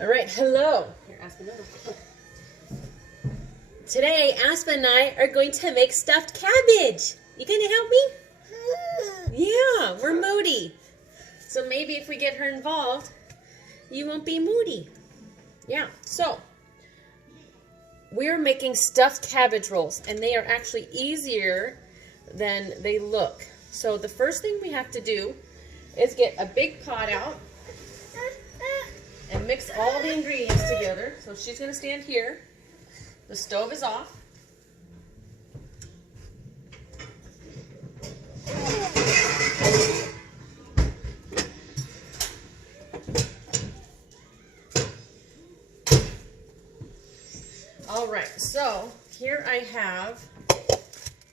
All right, hello. Here, Aspen, over. Today, Aspen and I are going to make stuffed cabbage. You gonna help me? Yeah, we're moody. So maybe if we get her involved, you won't be moody. Yeah, so we're making stuffed cabbage rolls, and they are actually easier than they look. So the first thing we have to do is get a big pot out and mix all the ingredients together. So she's going to stand here. The stove is off. All right, so here I have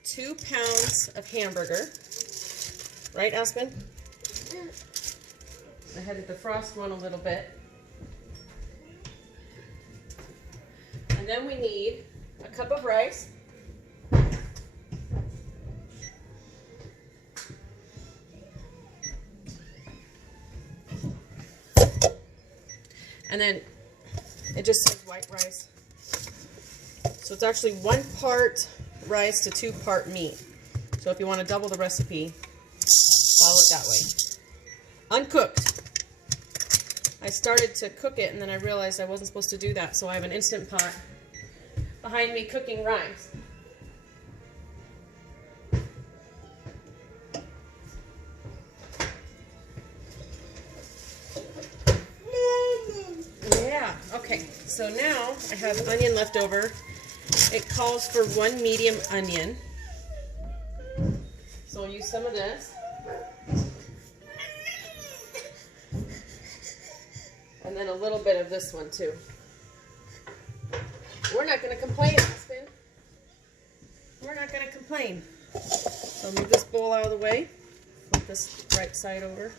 2 pounds of hamburger. Right, Aspen? I had to defrost one a little bit. And then we need a cup of rice. And then it just says white rice. So it's actually 1 part rice to 2 part meat. So if you want to double the recipe, follow it that way. Uncooked. I started to cook it and then I realized I wasn't supposed to do that, so I have an Instant Pot behind me cooking rice. Yeah, okay, so now I have onion left over. It calls for 1 medium onion. So I'll use some of this. And then a little bit of this one too. We're not going to complain, Aspen. We're not going to complain. So I'll move this bowl out of the way. Flip this right side over.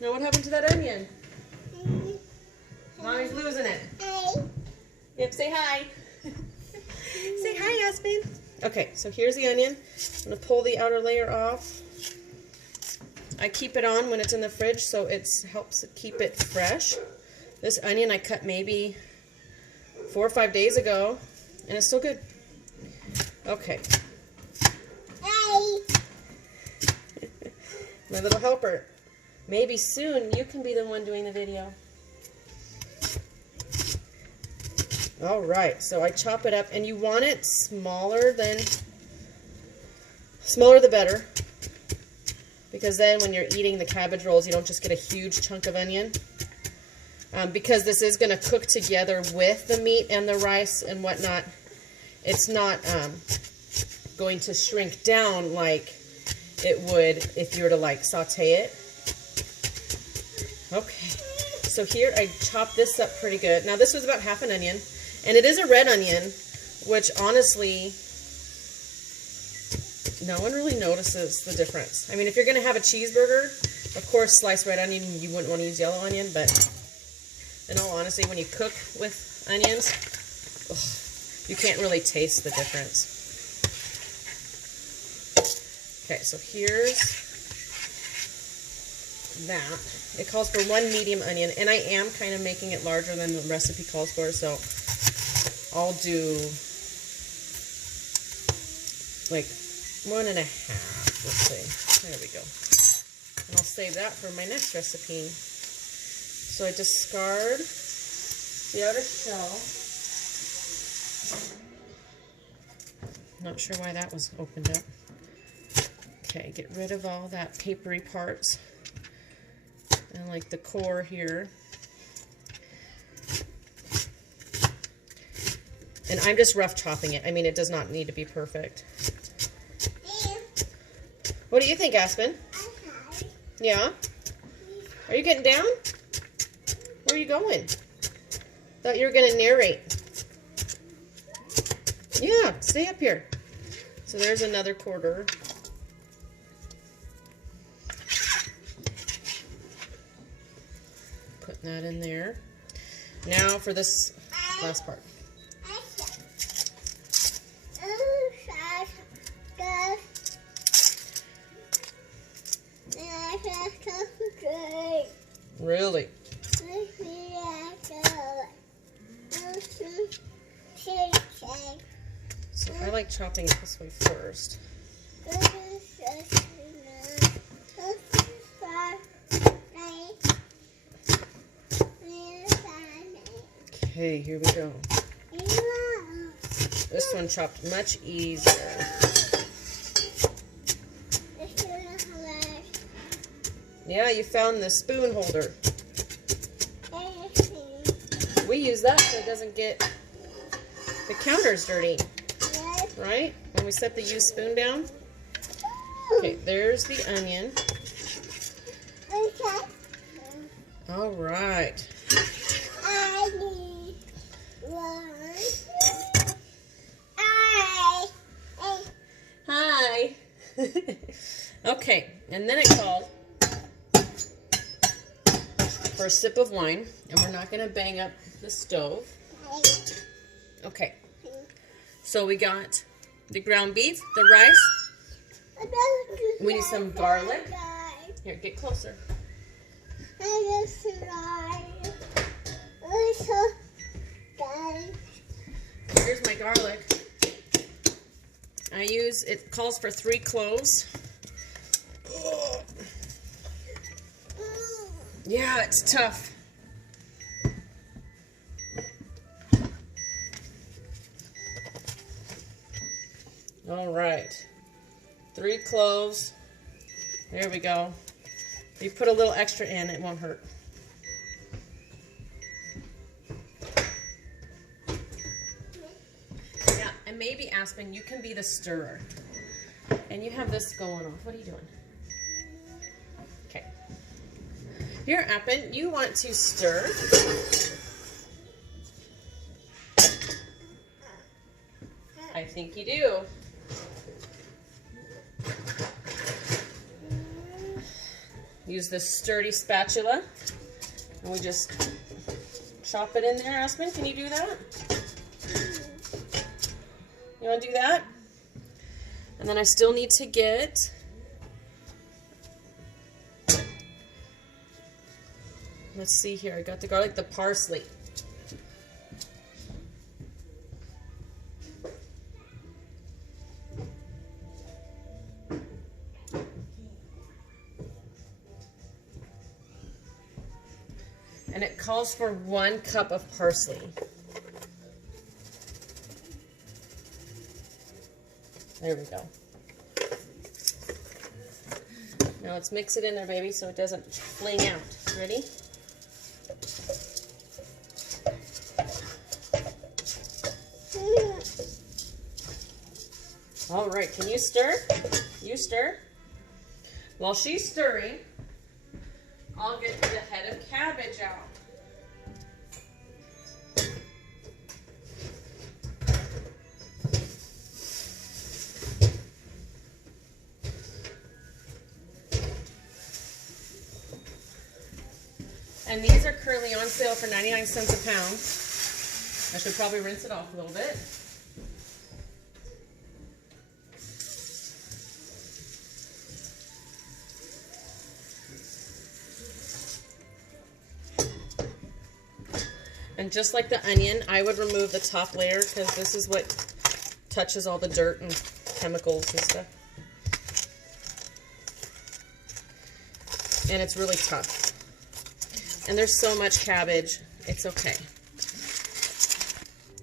Now what happened to that onion? Mommy's losing it. Yep, say hi. Say hi, Aspen. Okay, so here's the onion. I'm going to pull the outer layer off. I keep it on when it's in the fridge, so it helps keep it fresh. This onion I cut maybe 4 or 5 days ago, and it's still good. Okay. Hi. My little helper. Maybe soon you can be the one doing the video. All right, so I chop it up, and you want it smaller the better. Because then when you're eating the cabbage rolls, you don't just get a huge chunk of onion. Because this is going to cook together with the meat and the rice and whatnot, it's not going to shrink down like it would if you were to like saute it. Okay, so here I chop this up pretty good. Now this was about half an onion, and it is a red onion, which honestly, no one really notices the difference. I mean, if you're going to have a cheeseburger, of course, sliced red onion, you wouldn't want to use yellow onion, but in all honesty, when you cook with onions, you can't really taste the difference. Okay, so here's that. It calls for 1 medium onion, and I am kind of making it larger than the recipe calls for, so I'll do like 1 1/2, let's see. There we go. And I'll save that for my next recipe. So I discard the outer shell. Not sure why that was opened up. Okay, get rid of all that papery parts. And like the core here. And I'm just rough chopping it. I mean, it does not need to be perfect. What do you think, Aspen? Okay. Yeah? Are you getting down? Where are you going? Thought you were going to narrate. Yeah, stay up here. So there's another quarter. Putting that in there. Now for this last part. Really? So I like chopping it this way first. Okay, here we go. This one chopped much easier. Yeah, you found the spoon holder. We use that so it doesn't get the counters dirty. Right? When we set the used spoon down. Okay, there's the onion. All right. Hi. Okay, and then it called for a sip of wine, and we're not going to bang up the stove. Okay. So we got the ground beef, the rice. We need some garlic. Here, get closer. Here's my garlic. It calls for 3 cloves. Yeah, it's tough. All right, 3 cloves. There we go. If you put a little extra in, it won't hurt. Yeah, and maybe Aspen, you can be the stirrer. And you have this going on. What are you doing? Okay. Here, Aspen, you want to stir. I think you do. Use this sturdy spatula, and we just chop it in there. Aspen, can you do that? You want to do that? And then I still need to get let's see here. I got the garlic, the parsley. And it calls for 1 cup of parsley. There we go. Now let's mix it in there, baby, so it doesn't fling out. Ready? All right, can you stir? You stir. While she's stirring, I'll get the head of cabbage out. And these are currently on sale for 99 cents a pound. I should probably rinse it off a little bit. And just like the onion, I would remove the top layer because this is what touches all the dirt and chemicals and stuff. And it's really tough. And there's so much cabbage, it's okay.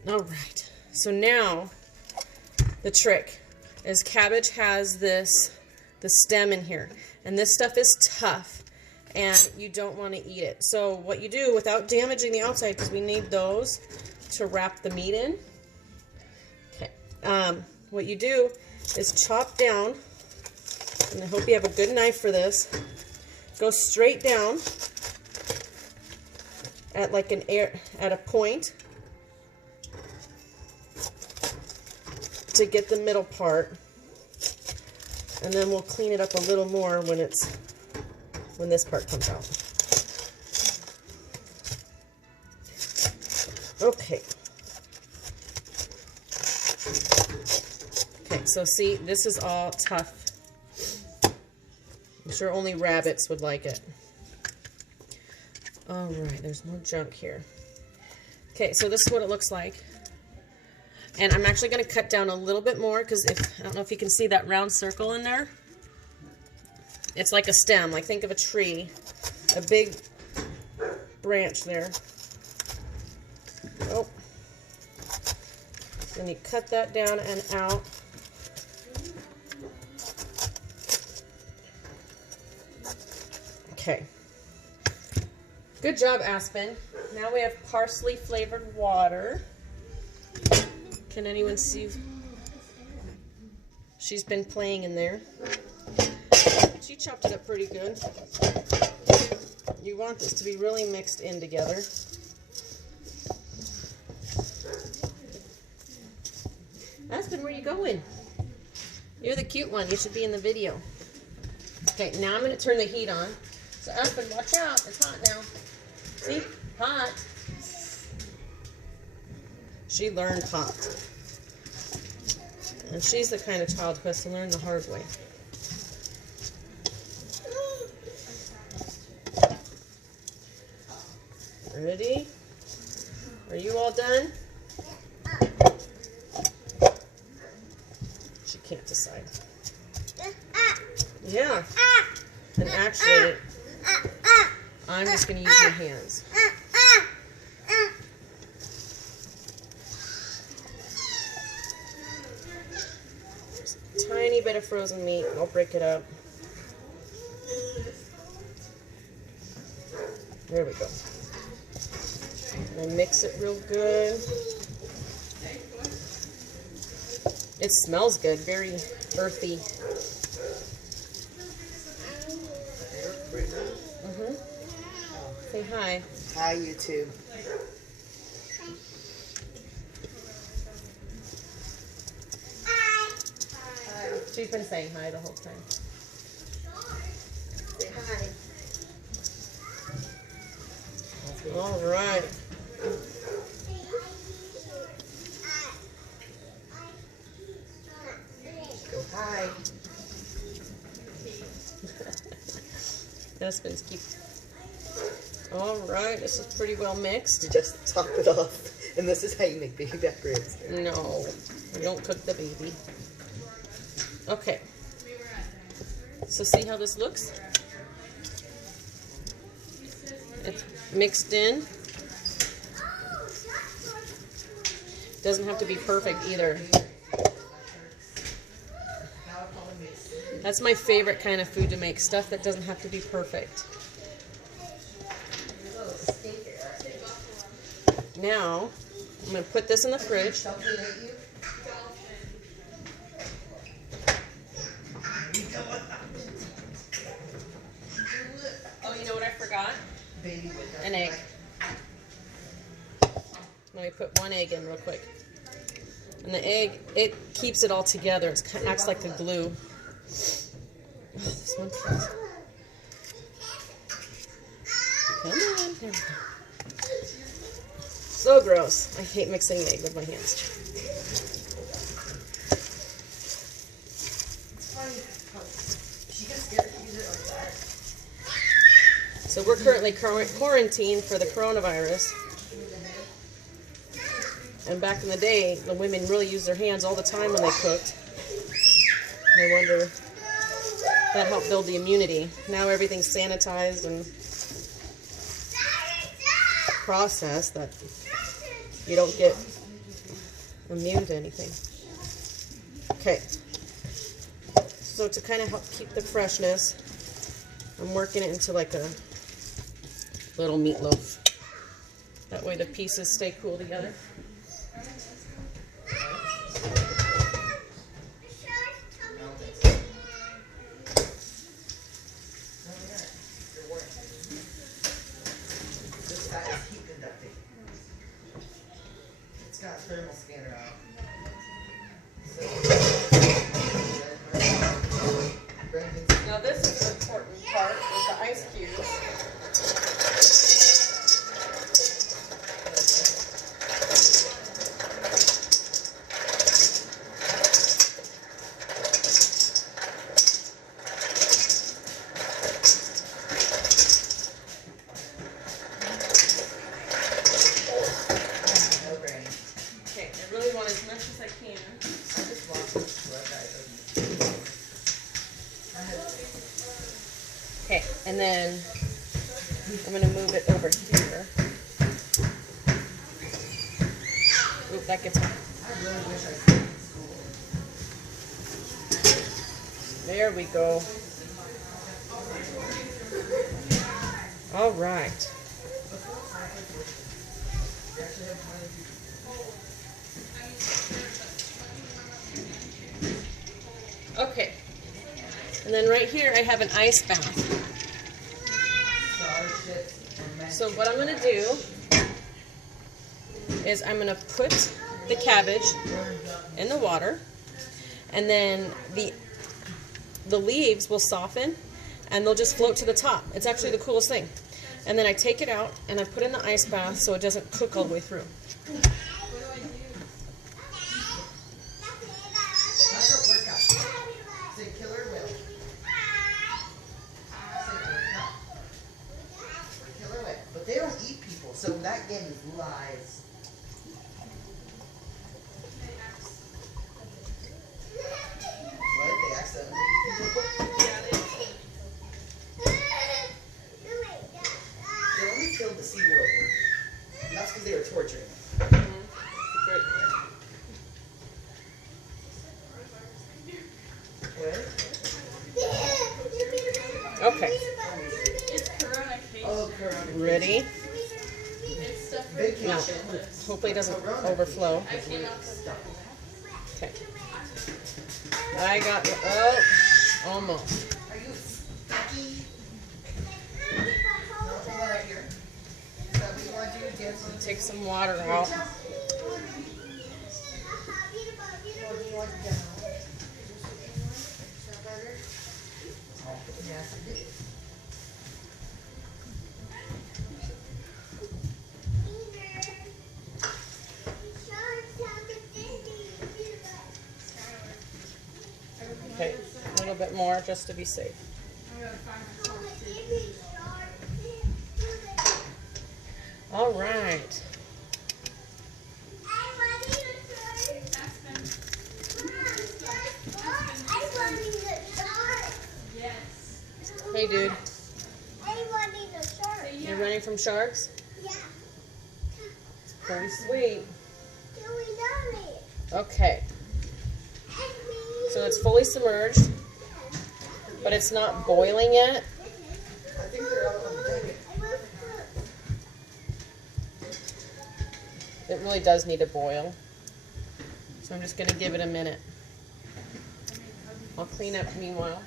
All right, so now the trick is cabbage has the stem in here, and this stuff is tough, and you don't want to eat it. So what you do, without damaging the outside, because we need those to wrap the meat in, okay, what you do is chop down, and I hope you have a good knife for this, go straight down at like at a point to get the middle part, and then we'll clean it up a little more when this part comes out. Okay. Okay, so see, this is all tough. I'm sure only rabbits would like it. All right, there's more junk here. Okay, so this is what it looks like. And I'm actually going to cut down a little bit more because I don't know if you can see that round circle in there. It's like a stem, like think of a tree, a big branch there. Oh. Then you cut that down and out. Okay. Good job, Aspen. Now we have parsley flavored water. Can anyone see? She's been playing in there. She chopped it up pretty good. You want this to be really mixed in together. Aspen, where are you going? You're the cute one. You should be in the video. Okay, now I'm going to turn the heat on. So Aspen, watch out. It's hot now. See? Hot. She learned hot. And she's the kind of child who has to learn the hard way. Ready? Are you all done? She can't decide. Yeah. And actually, I'm just going to use my hands. Just a tiny bit of frozen meat. I'll break it up. There we go. And mix it real good. It smells good, very earthy. Say hi. Hi, YouTube. Hi. She's been saying hi the whole time. Say hi. All right. Go hi. Aspen's keep. All right, this is pretty well mixed. You just top it off, and this is how you make baby back ribs. No, we don't cook the baby. Okay. So see how this looks? It's mixed in. Doesn't have to be perfect either. That's my favorite kind of food to make, stuff that doesn't have to be perfect. Now, I'm going to put this in the fridge. Oh, you know what I forgot? An egg. Let me put one egg in real quick. And the egg, it keeps it all together. It acts like the glue. Oh, this one. Come on. There we go. So gross. I hate mixing egg with my hands. So we're currently quarantined for the coronavirus. And back in the day, the women really used their hands all the time when they cooked. I wonder if that helped build the immunity. Now everything's sanitized and processed that you don't get immune to anything. Okay. So to kind of help keep the freshness, I'm working it into like a little meatloaf. That way the pieces stay cool together. Thermal scanner out. Now this is an important part with the ice cubes. And then I'm going to move it over here. Oop, that gets hot. I really wish I stayed in school. There we go. All right. Okay. And then right here I have an ice bath. So what I'm going to do is I'm going to put the cabbage in the water, and then the leaves will soften and they'll just float to the top. It's actually the coolest thing. And then I take it out and I put it in the ice bath so it doesn't cook all the way through. But they don't eat people, so that game is lies. What? They accidentally eat people? They only killed the SeaWorld one. And that's because they were torturing them. Okay. Oh, Corona. Ready? Vacation. Now, hopefully it doesn't overflow. Okay. I got, oh, almost. Are you sticky? No, hold on right here. Is that what you want to do? Dance? Take some water out. Okay, a little bit more just to be safe. All right. Hey, dude. You're running from sharks? Yeah. It's pretty sweet. Can we done it? Okay. So it's fully submerged, but it's not boiling yet. I think they're out on the deck. It really does need to boil. So I'm just going to give it a minute. I'll clean up meanwhile.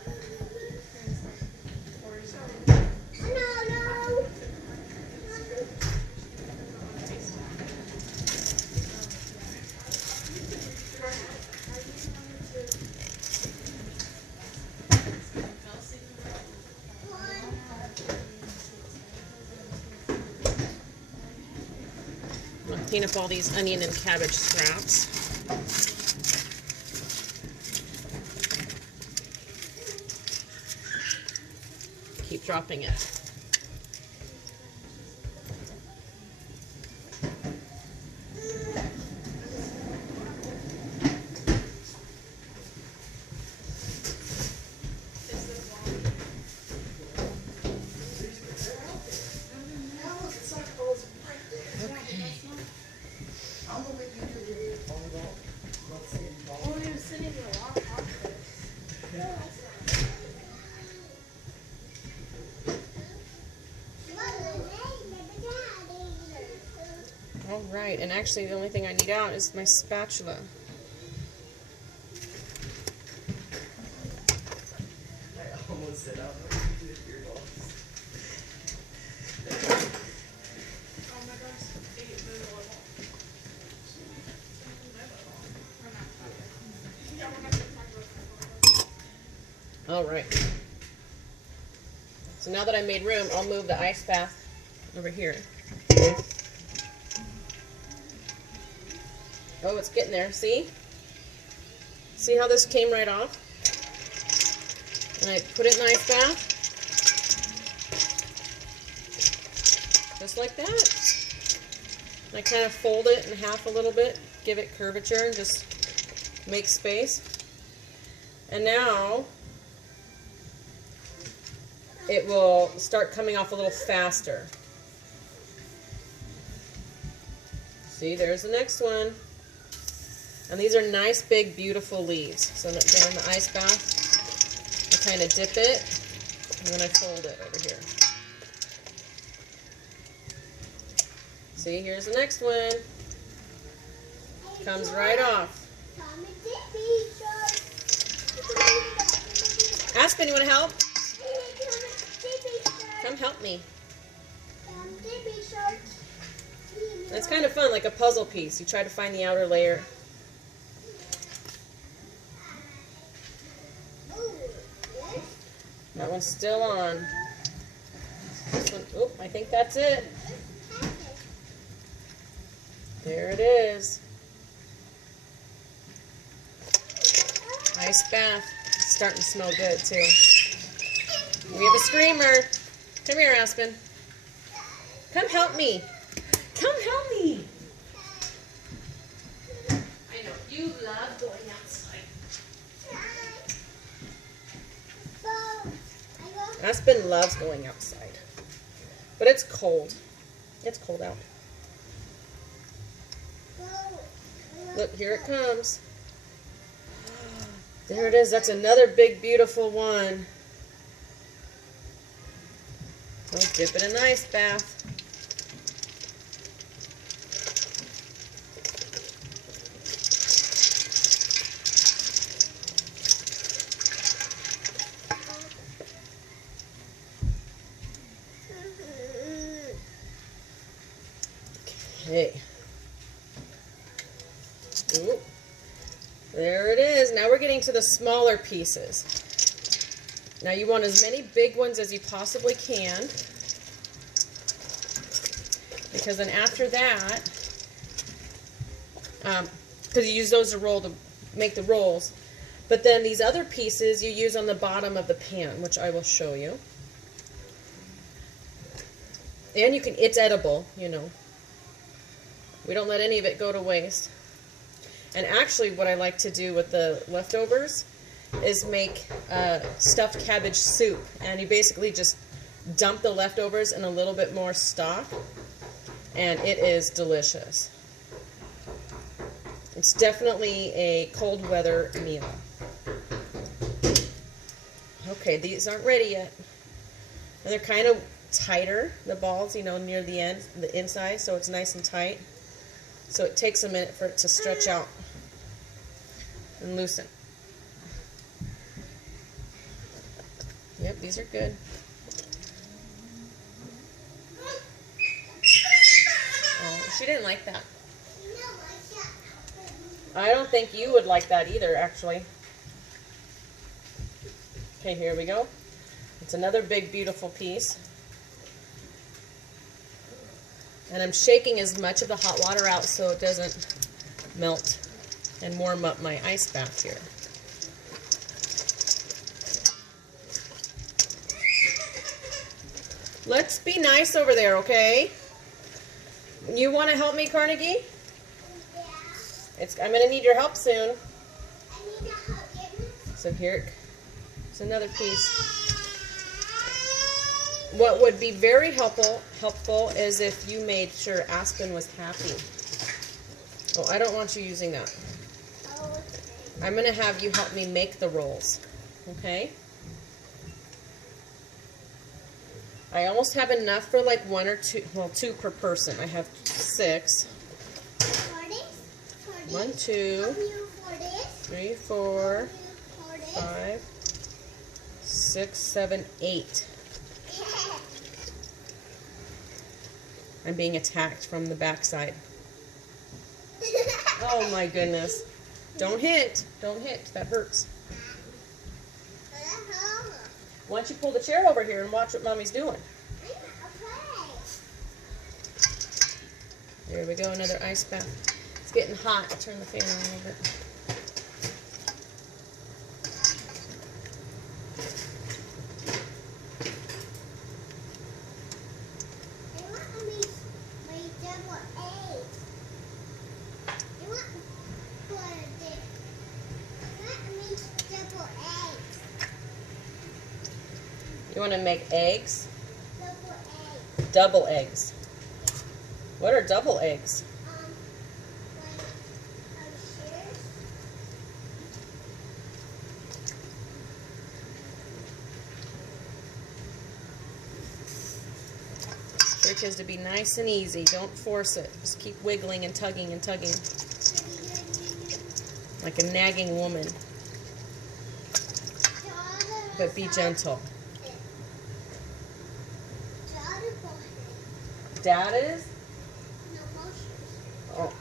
Clean up all these onion and cabbage scraps. Keep dropping it. All right, and actually the only thing I need out is my spatula. I almost said out. All right. So now that I made room, I'll move the ice bath over here. Oh, it's getting there. See? See how this came right off? And I put it in the ice bath. Just like that. And I kind of fold it in half a little bit, give it curvature, and just make space. And now it will start coming off a little faster. See, there's the next one. And these are nice, big, beautiful leaves. So down in the ice bath, I kind of dip it, and then I fold it over here. See, here's the next one. Comes right off. Aspen, you want to help? Come help me. It's kind of fun, like a puzzle piece. You try to find the outer layer. That one's still on. This one, oop, I think that's it. There it is. Ice bath. It's starting to smell good too. We have a screamer. Come here, Aspen. Come help me. Come help me. I know you love going outside. Aspen loves going outside. But it's cold. It's cold out. Look, here it comes. There it is. That's another big, beautiful one. We'll dip it in the ice bath. Okay. Ooh. There it is. Now we're getting to the smaller pieces. Now you want as many big ones as you possibly can, because then after that, because you use those to roll to make the rolls, but then these other pieces you use on the bottom of the pan, which I will show you. And you can, it's edible, you know. We don't let any of it go to waste. And actually what I like to do with the leftovers is make stuffed cabbage soup. And you basically just dump the leftovers in a little bit more stock, and it is delicious. It's definitely a cold weather meal. Okay, these aren't ready yet. And they're kind of tighter, the balls, you know, near the end, the inside, so it's nice and tight. So it takes a minute for it to stretch out and loosen. Yep, these are good. Oh, she didn't like that. I don't think you would like that either, actually. Okay, here we go. It's another big, beautiful piece. And I'm shaking as much of the hot water out so it doesn't melt and warm up my ice bath here. Let's be nice over there, okay? You want to help me, Carnegie? Yeah. I'm going to need your help soon. I need your help. So here's another piece. What would be very helpful is if you made sure Aspen was happy. Oh, I don't want you using that. I'm going to have you help me make the rolls, okay? I almost have enough for like one or two, well, 2 per person. I have 6. 1, 2, 3, 4, 5, 6, 7, 8. I'm being attacked from the backside. Oh my goodness. Don't hit. Don't hit. That hurts. Why don't you pull the chair over here and watch what Mommy's doing? There we go, another ice bath. It's getting hot. I'll turn the fan on a little bit. You want to make eggs? Double egg. Double eggs. What are double eggs? Shares. Trick is to be nice and easy. Don't force it. Just keep wiggling and tugging and tugging. Like a nagging woman. But be gentle. Dad is? Oh,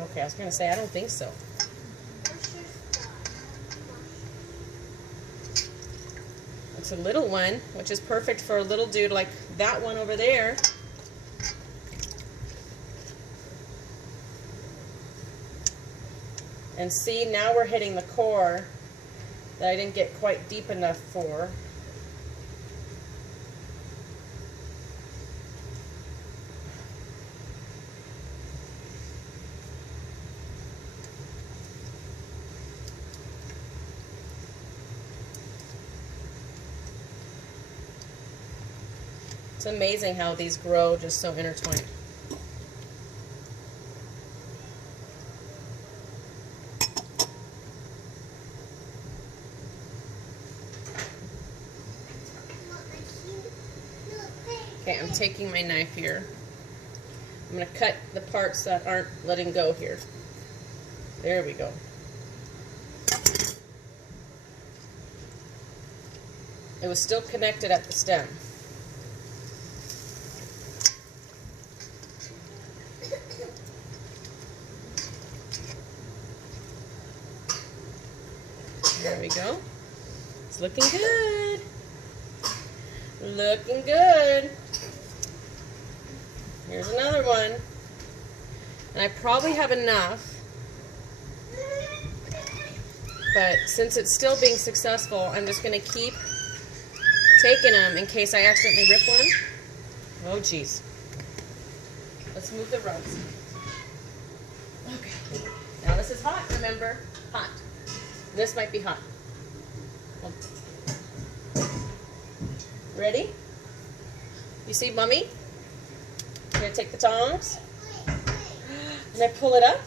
okay. I was going to say, I don't think so. It's a little one, which is perfect for a little dude like that one over there. And see, now we're hitting the core that I didn't get quite deep enough for. It's amazing how these grow just so intertwined. Okay, I'm taking my knife here. I'm going to cut the parts that aren't letting go here. There we go. It was still connected at the stem. There we go. It's looking good. Looking good. Here's another one. And I probably have enough. But since it's still being successful, I'm just going to keep taking them in case I accidentally rip one. Oh, geez. Let's move the rugs. Okay. Now this is hot, remember? Hot. This might be hot. Ready? You see Mummy? I'm going to take the tongs. And I pull it up.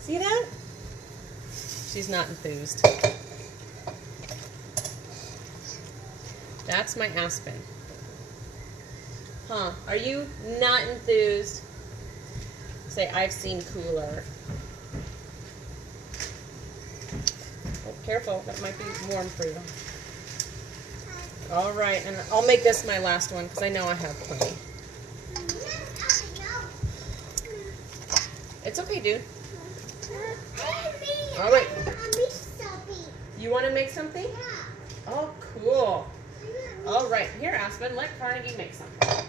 See that? She's not enthused. That's my aspen. Huh? Are you not enthused? Say, I've seen cooler. Oh, careful. That might be warm for you. All right, and I'll make this my last one because I know I have plenty. It's okay, dude. All right. You want to make something? Yeah. Oh, cool. All right, here, Aspen, let Carnegie make something.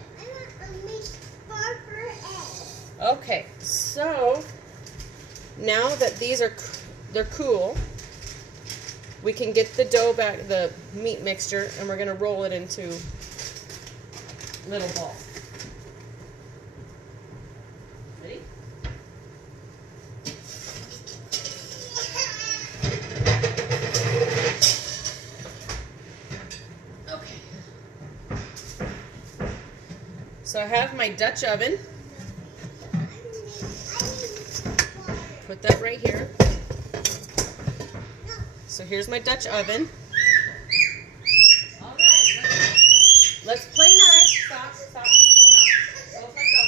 Okay, so now that they're cool, we can get the dough back, the meat mixture, and we're gonna roll it into little balls. Ready? Okay. So I have my Dutch oven. Put that right here. So here's my Dutch oven. All right, let's play nice. Stop, stop, stop. Go, let go.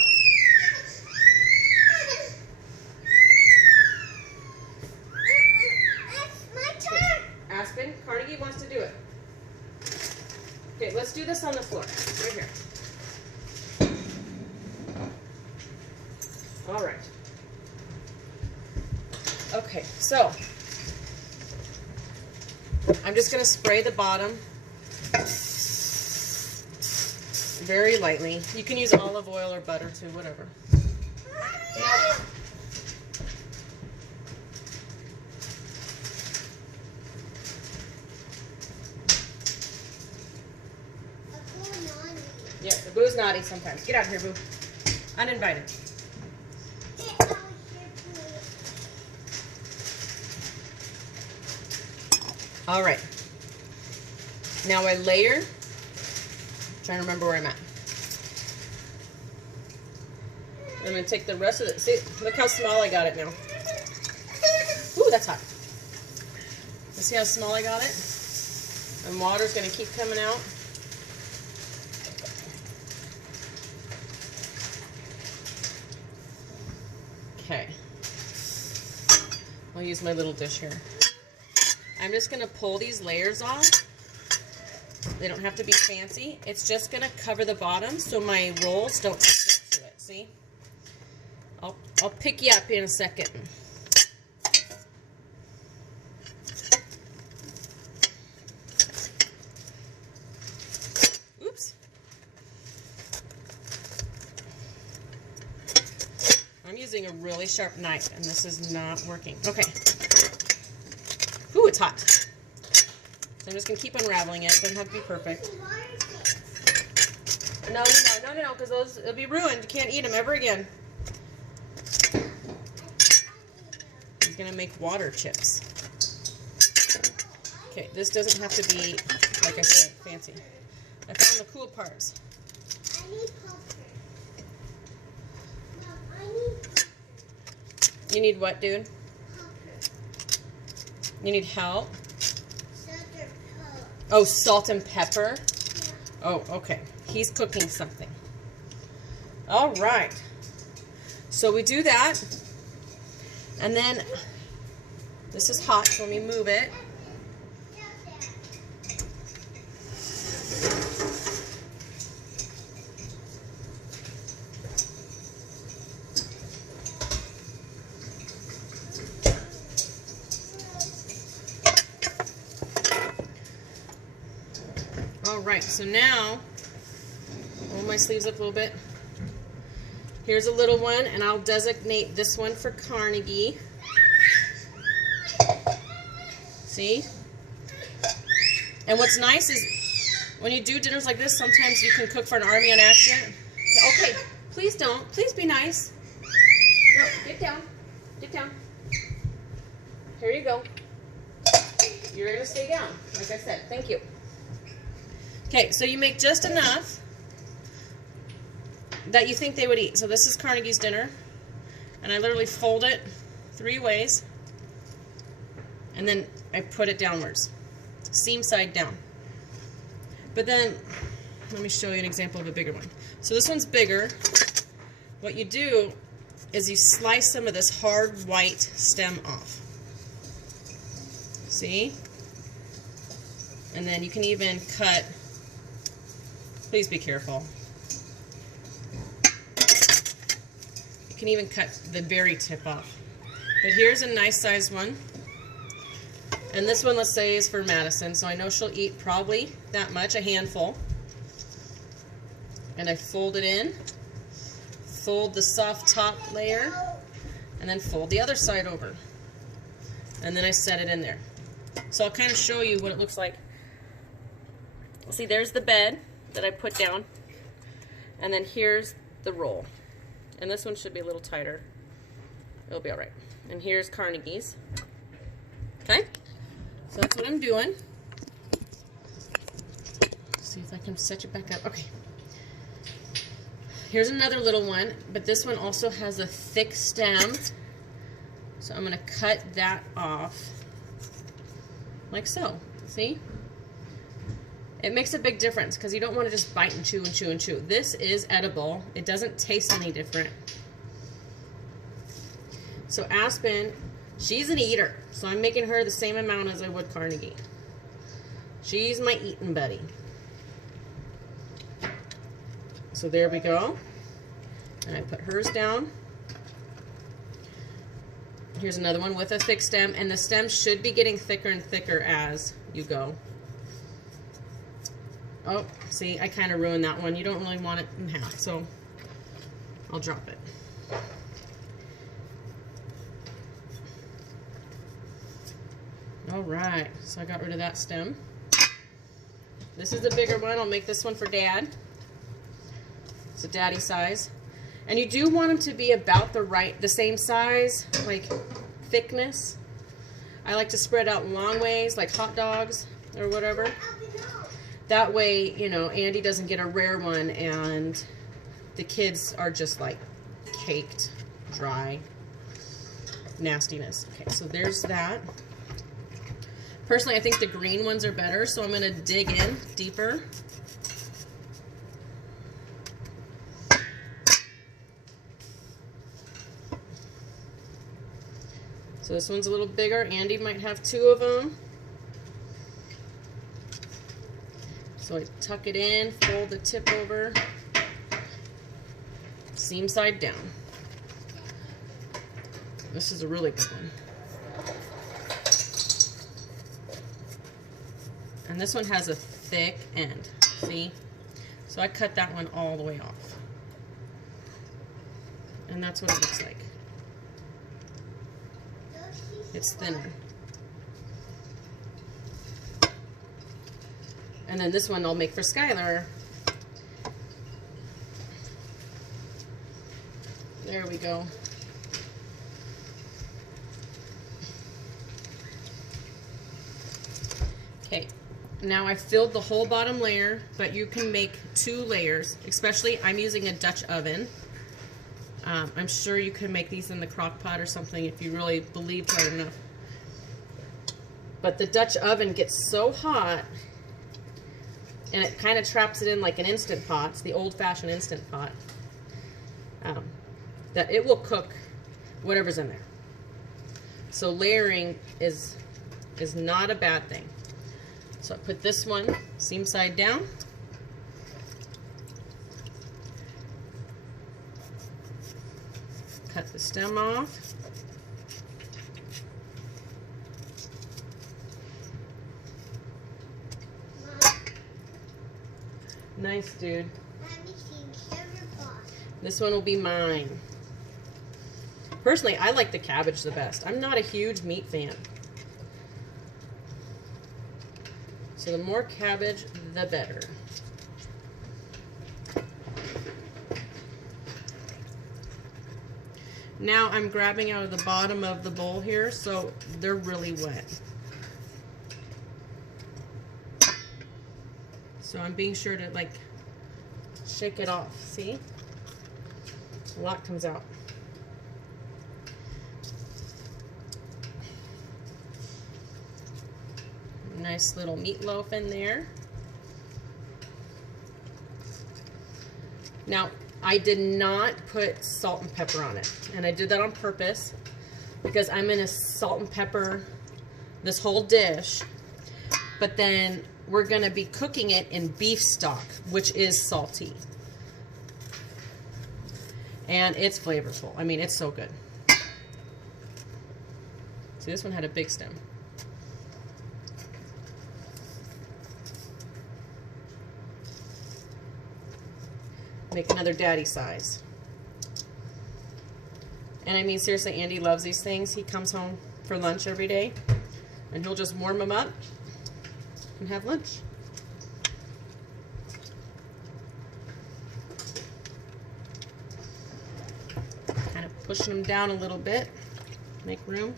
It's my turn. Aspen, Carnegie wants to do it. Okay, let's do this on the floor, right here. All right. Okay, so I'm just going to spray the bottom very lightly. You can use olive oil or butter too, whatever. Yeah, the boo's naughty sometimes. Get out of here, boo. Uninvited. All right. Now I layer trying to remember where I'm at. I'm going to take the rest of it. See, look how small I got it now. Ooh, that's hot. You see how small I got it? And water's going to keep coming out. Okay. I'll use my little dish here. I'm just going to pull these layers off. They don't have to be fancy. It's just going to cover the bottom so my rolls don't stick to it. See? I'll pick you up in a second. Oops. I'm using a really sharp knife and this is not working. Okay. Ooh, it's hot. So I'm just going to keep unraveling it. It doesn't have to be perfect. No, because those, it'll be ruined. You can't eat them ever again. He's going to make water chips. Okay, this doesn't have to be, like I said, fancy. I found the cool parts. I need popcorn. Mom, I need popcorn. You need what, dude? Popcorn. You need help? Salt or pepper. Oh, salt and pepper? Yeah. Oh, okay. He's cooking something. All right. So we do that. And then, this is hot, so let me move it. All right, so now, roll my sleeves up a little bit. Here's a little one, and I'll designate this one for Carnegie. See? And what's nice is when you do dinners like this, sometimes you can cook for an army on accident. Okay, please don't. Please be nice. No, get down. Get down. Here you go. You're going to stay down, like I said. Thank you. Okay, so you make just enough that you think they would eat. So this is Carnegie's dinner, and I literally fold it 3 ways, and then I put it downwards, seam side down. But then, let me show you an example of a bigger one. So this one's bigger. What you do is you slice some of this hard white stem off. See? And then you can even cut, please be careful. You can even cut the berry tip off. But here's a nice sized one. And this one, let's say, is for Madison, so I know she'll eat probably that much, a handful. And I fold it in, fold the soft top layer, and then fold the other side over. And then I set it in there. So I'll kind of show you what it looks like. See, there's the bed that I put down, and then here's the roll. And this one should be a little tighter. It'll be all right. And here's Carnegie's. Okay? So that's what I'm doing. See if I can set it back up. Okay. Here's another little one, but this one also has a thick stem. So I'm going to cut that off like so. See? It makes a big difference because you don't want to just bite and chew and chew and chew. This is edible. It doesn't taste any different. So Aspen, she's an eater. So I'm making her the same amount as I would Carnegie. She's my eating buddy. So there we go. And I put hers down. Here's another one with a thick stem. And the stem should be getting thicker and thicker as you go. Oh, see, I kind of ruined that one. You don't really want it in half, so I'll drop it. All right, so I got rid of that stem. This is the bigger one. I'll make this one for Dad. It's a daddy size. And you do want them to be about the same size, like thickness. I like to spread out long ways, like hot dogs or whatever. That way, you know, Andy doesn't get a rare one and the kids are just like caked, dry nastiness. Okay, so there's that. Personally, I think the green ones are better, so I'm going to dig in deeper. So this one's a little bigger. Andy might have 2 of them. So I tuck it in, fold the tip over, seam side down. This is a really good one. And this one has a thick end, see? So I cut that one all the way off. And that's what it looks like. It's thinner. And then this one I'll make for Skylar. There we go. Okay, now I filled the whole bottom layer, but you can make 2 layers, especially I'm using a Dutch oven. I'm sure you can make these in the crock pot or something if you really believed hard enough. But the Dutch oven gets so hot, and it kind of traps it in like an Instant Pot. It's the old-fashioned Instant Pot. That it will cook whatever's in there. So layering is not a bad thing. So I put this one seam side down. Cut the stem off. Nice, dude. This one will be mine. Personally, I like the cabbage the best. I'm not a huge meat fan. So the more cabbage, the better. Now I'm grabbing out of the bottom of the bowl here, so they're really wet. So I'm being sure to like shake it off, see? A lot comes out. Nice little meatloaf in there. Now, I did not put salt and pepper on it, and I did that on purpose because I'm going to salt and pepper this whole dish, but then we're going to be cooking it in beef stock, which is salty. And it's flavorful. I mean, it's so good. See, this one had a big stem. Make another daddy size. And I mean, seriously, Andy loves these things. He comes home for lunch every day, and he'll just warm them up and have lunch. Kind of pushing them down a little bit, make room.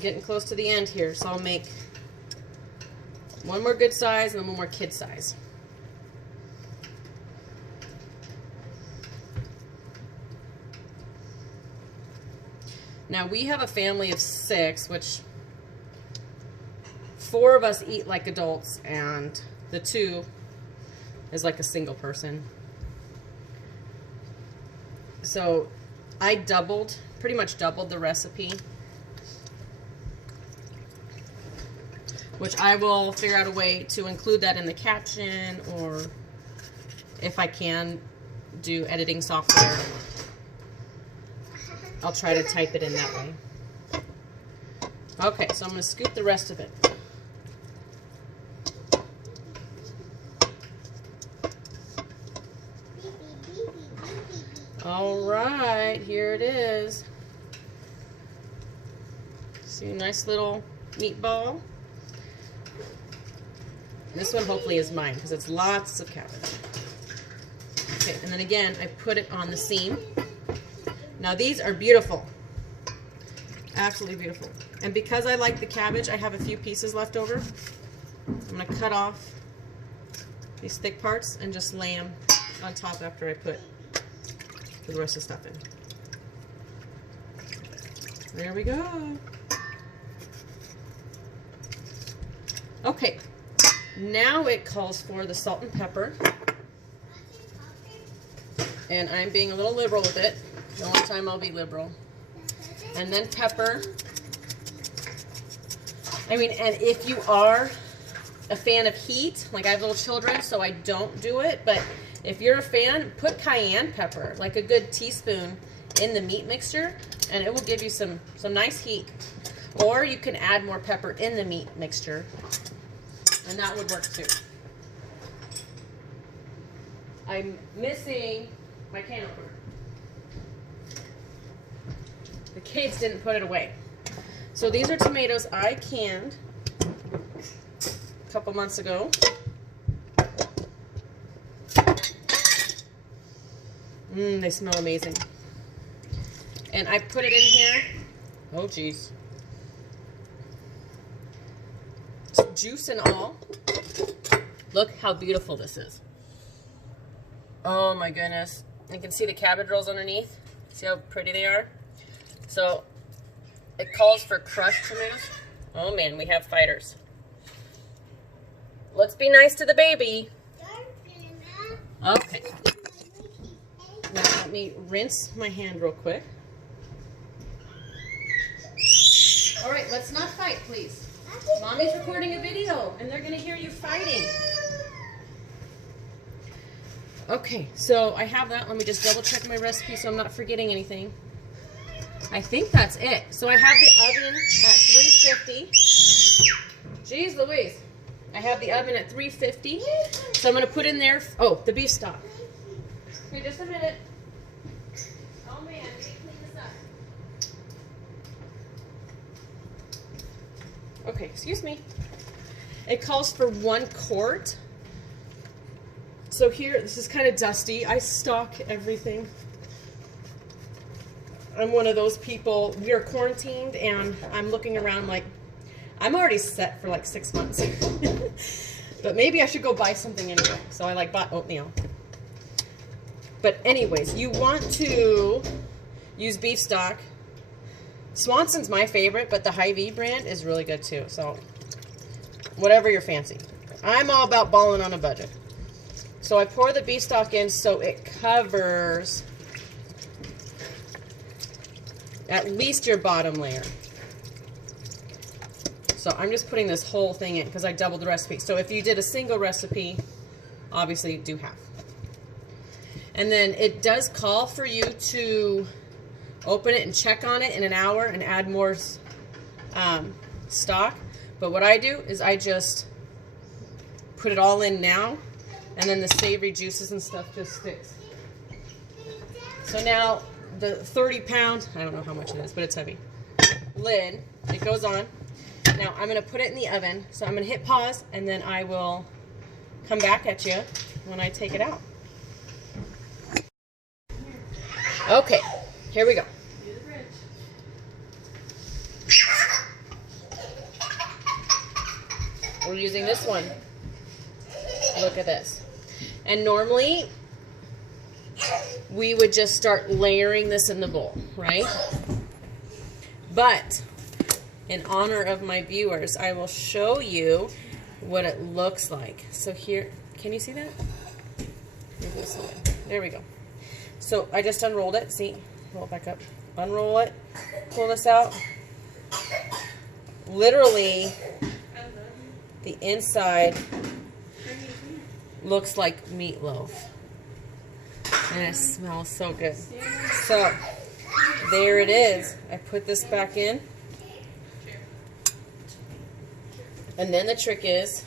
Getting close to the end here, so I'll make one more good size and then one more kid size. Now we have a family of 6, which 4 of us eat like adults and the 2 is like a single person. So I pretty much doubled the recipe, which I will figure out a way to include that in the caption, or if I can do editing software, I'll try to type it in that way. Okay, so I'm going to scoop the rest of it. All right, here it is. See, nice little meatball. This one hopefully is mine because it's lots of cabbage. Okay, and then again, I put it on the seam. Now these are beautiful. Absolutely beautiful. And because I like the cabbage, I have a few pieces left over. I'm going to cut off these thick parts and just lay them on top after I put the rest of the stuff in. There we go. Okay, now it calls for the salt and pepper. And I'm being a little liberal with it. The only time I'll be liberal. And then pepper. I mean, and if you are a fan of heat, like I have little children, so I don't do it, but if you're a fan, put cayenne pepper, like a good teaspoon, in the meat mixture, and it will give you some nice heat. Or you can add more pepper in the meat mixture, and that would work too. I'm missing my can opener. The kids didn't put it away. So these are tomatoes I canned a couple months ago. They smell amazing. And I put it in here. Oh geez. Juice and all. Look how beautiful this is. Oh my goodness. You can see the cabbage rolls underneath. See how pretty they are? So it calls for crushed tomatoes. Oh man, we have fighters. Let's be nice to the baby. Okay. Now let me rinse my hand real quick. All right, let's not fight, please. Mommy's recording a video and they're gonna hear you fighting. Okay, so I have that. Let me just double check my recipe so I'm not forgetting anything. I think that's it. So I have the oven at 350. Jeez Louise. I have the oven at 350. So I'm going to put in there, oh, the beef stock. Okay, just a minute. Oh man, I need to clean this up. Okay, excuse me. It calls for 1 quart. So here, this is kind of dusty. I stock everything. I'm one of those people, we are quarantined and I'm looking around like, I'm already set for like 6 months. But maybe I should go buy something anyway. So I like bought oatmeal. But anyways, you want to use beef stock. Swanson's my favorite, but the Hy-Vee brand is really good too. So whatever you're fancy. I'm all about balling on a budget. So I pour the beef stock in so it covers at least your bottom layer. So I'm just putting this whole thing in because I doubled the recipe. So if you did a single recipe, obviously do half. And then it does call for you to open it and check on it in an hour and add more stock. But what I do is I just put it all in now, and then the savory juices and stuff just sticks. So now the 30-pound, I don't know how much it is, but it's heavy, lid, it goes on. Now I'm going to put it in the oven. So I'm going to hit pause, and then I will come back at you when I take it out. Okay, here we go. We're using this one. Look at this. And normally, we would just start layering this in the bowl, right? But in honor of my viewers, I will show you what it looks like. So here, can you see that? Move this away. There we go. So I just unrolled it. See? Roll it back up. Unroll it. Pull this out. Literally, the inside looks like meatloaf. And it smells so good. So, there it is. I put this back in. And then the trick is,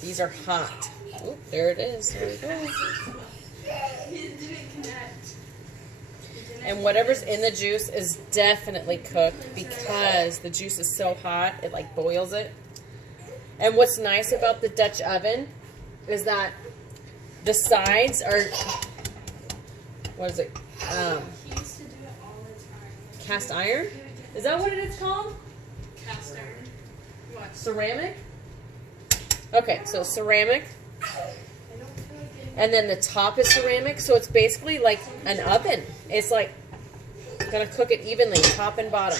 these are hot. Oop, there it is. There we go. And whatever's in the juice is definitely cooked because the juice is so hot, it like boils it. And what's nice about the Dutch oven is that the sides are, what is it? He used to do it all the time. Cast iron? Is that what it is called? Cast iron. What? Ceramic? Okay, so ceramic. And then the top is ceramic, so it's basically like an oven. It's like gonna cook it evenly, top and bottom.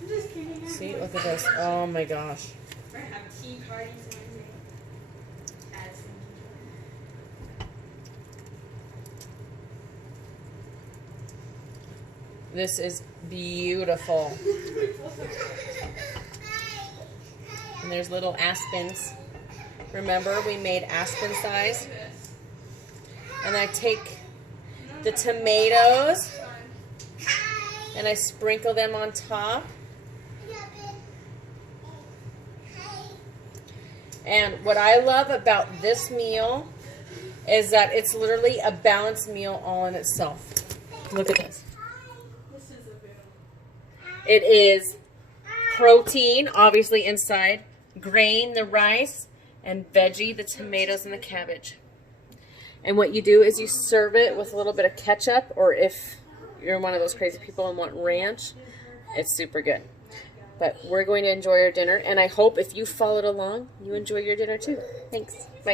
I'm just kidding. See, look at this. Oh my gosh. We're gonna have tea parties one day. This is beautiful. And there's little aspens. Remember, we made aspen size. And I take the tomatoes and I sprinkle them on top. And what I love about this meal is that it's literally a balanced meal all in itself. Look at this. This is a bit of... It is protein, obviously inside, grain, the rice, and veggie, the tomatoes and the cabbage. And what you do is you serve it with a little bit of ketchup, or if you're one of those crazy people and want ranch, it's super good. But we're going to enjoy our dinner, and I hope if you followed along, you enjoy your dinner too. Thanks. Bye.